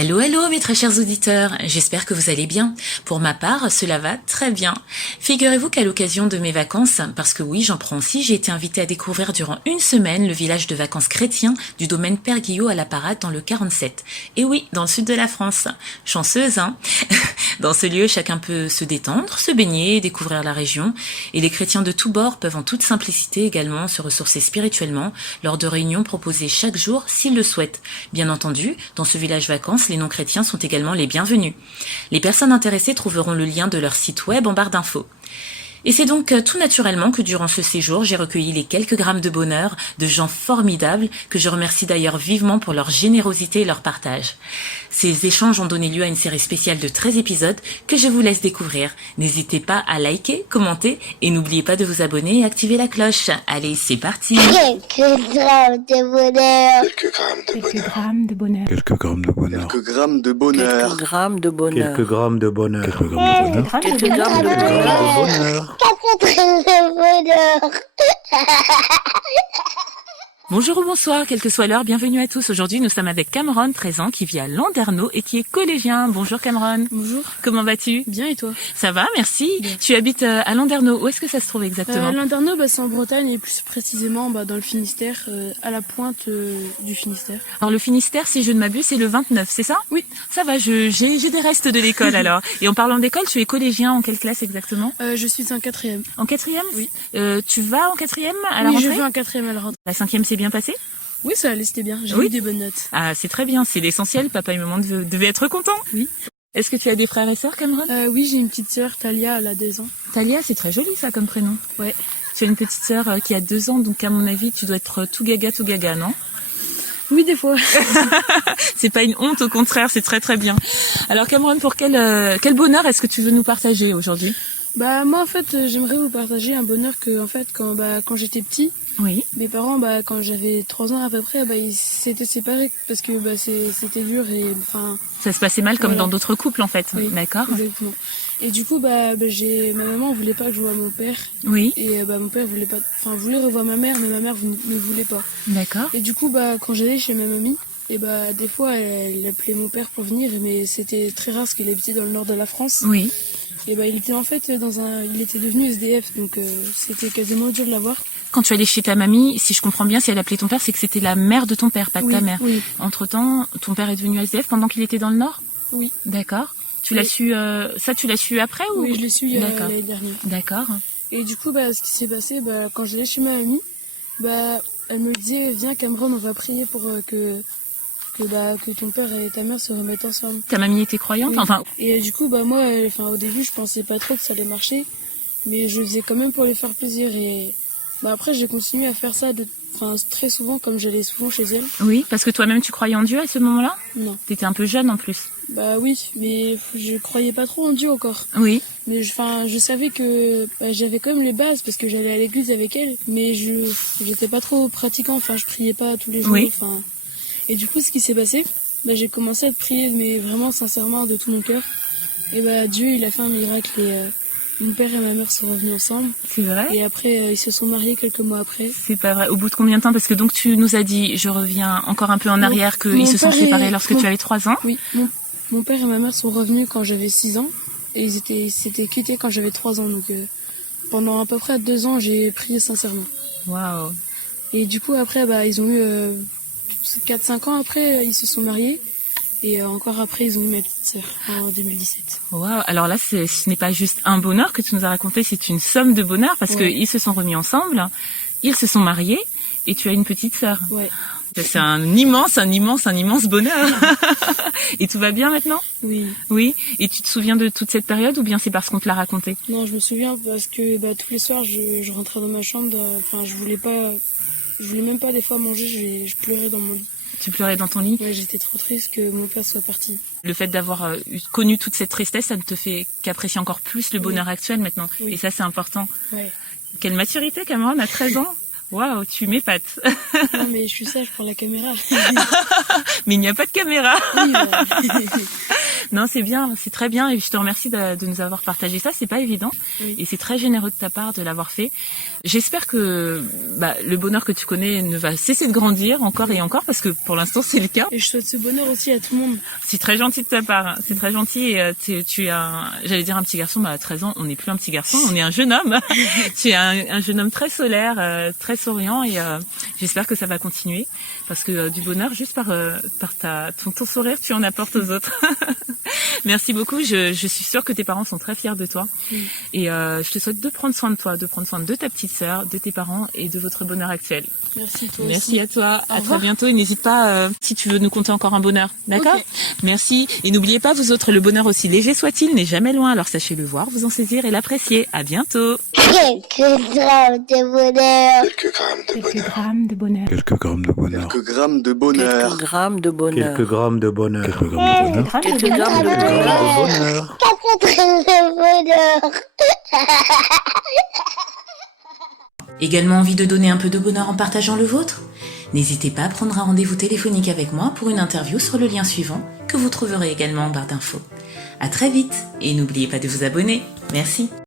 Hello, hello mes très chers auditeurs, j'espère que vous allez bien. Pour ma part, cela va très bien. Figurez-vous qu'à l'occasion de mes vacances, parce que oui, j'en prends aussi, j'ai été invitée à découvrir durant une semaine le village de vacances chrétien du domaine Père Guillot à la Parade dans le 47. Et oui, dans le sud de la France. Chanceuse, hein. Dans ce lieu, chacun peut se détendre, se baigner, découvrir la région. Et les chrétiens de tous bords peuvent en toute simplicité également se ressourcer spirituellement lors de réunions proposées chaque jour s'ils le souhaitent. Bien entendu, dans ce village vacances, les non-chrétiens sont également les bienvenus. Les personnes intéressées trouveront le lien de leur site web en barre d'infos. Et c'est donc tout naturellement que durant ce séjour, j'ai recueilli les quelques grammes de bonheur de gens formidables que je remercie d'ailleurs vivement pour leur générosité et leur partage. Ces échanges ont donné lieu à une série spéciale de 13 épisodes que je vous laisse découvrir. N'hésitez pas à liker, commenter et n'oubliez pas de vous abonner et activer la cloche. Allez, c'est parti. Quelques grammes de bonheur. Quelques grammes de bonheur. Quelques grammes de bonheur. Quelques grammes de bonheur. Quelques grammes de bonheur. Quelques grammes de bonheur. Quelques grammes de bonheur. Quelques grammes de bonheur. 4 grammes de bonheur. Bonjour ou bonsoir, quelle que soit l'heure, bienvenue à tous. Aujourd'hui, nous sommes avec Cameron, 13 ans, qui vit à Landerneau et qui est collégien. Bonjour Cameron. Bonjour. Comment vas-tu? Bien et toi? Ça va, merci. Bien. Tu habites à Landerneau. Où est-ce que ça se trouve exactement? Landerneau, c'est en Bretagne et plus précisément dans le Finistère, à la pointe du Finistère. Alors le Finistère, si je ne m'abuse, c'est le 29, c'est ça? Oui. Ça va, j'ai des restes de l'école alors. Et en parlant d'école, tu es collégien en quelle classe exactement? Je suis en 4e. En 4e? Oui. Tu vas en 4e à la Oui, rentrée? je vais en 4e à la rentrée. La 5e s'est bien passée? Oui, ça allait, c'était bien. J'ai Oui. eu des bonnes notes. Ah, c'est très bien, c'est l'essentiel. Papa et maman devaient être contents. Oui. Est-ce que tu as des frères et sœurs, Cameron? Oui, j'ai une petite sœur, Talia, elle a 2 ans. Talia, c'est très joli ça comme prénom. Ouais. Tu as une petite sœur qui a 2 ans, donc à mon avis, tu dois être tout gaga, non? Oui, des fois. C'est pas une honte, au contraire, c'est très très bien. Alors Cameron, pour quel bonheur est-ce que tu veux nous partager aujourd'hui? Moi, en fait, j'aimerais vous partager un bonheur que, en fait, quand j'étais petit, Oui. mes parents, quand j'avais 3 ans à peu près, ils s'étaient séparés parce que c'était dur et enfin. Ça se passait mal comme Voilà. dans d'autres couples en fait. Oui, D'accord. exactement. Et du coup, ma maman voulait pas que je voie mon père Oui. et mon père voulait revoir ma mère, mais ma mère ne voulait pas. D'accord. Et du coup, quand j'allais chez ma mamie, et des fois elle appelait mon père pour venir, mais c'était très rare parce qu'il habitait dans le nord de la France. Oui. Et il était en fait il était devenu SDF, donc c'était quasiment dur de l'avoir. Quand tu allais chez ta mamie, si je comprends bien, si elle appelait ton père, c'est que c'était la mère de ton père, pas de Oui, ta mère. oui. Entre-temps, ton père est devenu SDF pendant qu'il était dans le Nord? Oui. D'accord. Tu l'as Oui. su, ça tu l'as su après ou? Oui, je l'ai su D'accord. l'année dernière. D'accord. Et du coup, ce qui s'est passé, quand j'allais chez ma mamie, elle me disait, viens Cameron, on va prier pour que ton père et ta mère se remettent ensemble. Ta mamie était croyante? Oui. Enfin, Et du coup, moi, au début, je pensais pas trop que ça allait marcher, mais je le faisais quand même pour lui faire plaisir. Et après, j'ai continué à faire ça très souvent, comme j'allais souvent chez elle. oui, parce que toi-même tu croyais en Dieu à ce moment-là? Non. T'étais un peu jeune en plus. Oui, mais je croyais pas trop en Dieu encore. Oui. Mais je savais que j'avais quand même les bases parce que j'allais à l'église avec elle, mais j'étais pas trop pratiquant, je priais pas tous les jours. Oui. Et du coup, ce qui s'est passé, j'ai commencé à prier, mais vraiment sincèrement de tout mon cœur. Et Dieu, il a fait un miracle et mon père et ma mère sont revenus ensemble. C'est vrai? Et après, ils se sont mariés quelques mois après. C'est pas vrai. Au bout de combien de temps? Parce que donc tu nous as dit, je reviens encore un peu en arrière, Mon qu'ils se sont père séparés est- lorsque mon- tu avais 3 ans. Oui, mon père et ma mère sont revenus quand j'avais 6 ans et ils s'étaient quittés quand j'avais 3 ans. Donc pendant à peu près 2 ans, j'ai prié sincèrement. Waouh. Et du coup, après, ils ont eu 4-5 ans après, ils se sont mariés. Et encore après, ils ont eu ma petite sœur en 2017. Waouh. Alors là, ce n'est pas juste un bonheur que tu nous as raconté, c'est une somme de bonheur parce Ouais. qu'ils se sont remis ensemble, ils se sont mariés et tu as une petite sœur. Ouais, C'est un immense bonheur. Et tout va bien maintenant? oui. Oui. Et tu te souviens de toute cette période ou bien c'est parce qu'on te l'a raconté? Non, je me souviens parce que tous les soirs, je rentrais dans ma chambre. Je voulais même pas des fois manger, je pleurais dans mon lit. Tu pleurais dans ton lit? Ouais, j'étais trop triste que mon père soit parti. Le fait d'avoir connu toute cette tristesse, ça ne te fait qu'apprécier encore plus le bonheur actuel maintenant. Oui. Et ça, c'est important. Ouais. Quelle maturité, Cameron, à 13 ans. Waouh, tu m'épates. Non, mais je suis sage pour la caméra. Mais il n'y a pas de caméra. Oui, Non, c'est bien, c'est très bien et je te remercie de nous avoir partagé ça. C'est pas évident et c'est très généreux de ta part de l'avoir fait. J'espère que le bonheur que tu connais ne va cesser de grandir encore et encore parce que pour l'instant c'est le cas. Et je souhaite ce bonheur aussi à tout le monde. C'est très gentil de ta part, c'est très gentil. Et, tu es j'allais dire un petit garçon, à 13 ans, on n'est plus un petit garçon, on est un jeune homme. Tu es un jeune homme très solaire, très souriant et j'espère que ça va continuer parce que du bonheur, juste par ton sourire, tu en apportes aux autres. Merci beaucoup, je suis sûre que tes parents sont très fiers de toi et je te souhaite de prendre soin de toi, de prendre soin de ta petite sœur, de tes parents et de votre bonheur actuel. Merci toi Merci aussi. à toi, Au à revoir. très bientôt et n'hésite pas si tu veux nous conter encore un bonheur, d'accord? Ok. Merci et n'oubliez pas vous autres, le bonheur aussi léger soit-il n'est jamais loin, alors sachez le voir, vous en saisir et l'apprécier. À bientôt. Quelques grammes de bonheur. Quelques grammes de bonheur. Quelques grammes de bonheur. Quelques grammes de bonheur. Quelques grammes de bonheur. Quelques grammes de bonheur. Quelques grammes de bonheur. Quelques grammes de bonheur. Bonheur. 4 grammes de bonheur. Également envie de donner un peu de bonheur en partageant le vôtre? N'hésitez pas à prendre un rendez-vous téléphonique avec moi pour une interview sur le lien suivant que vous trouverez également en barre d'infos. À très vite et n'oubliez pas de vous abonner. Merci.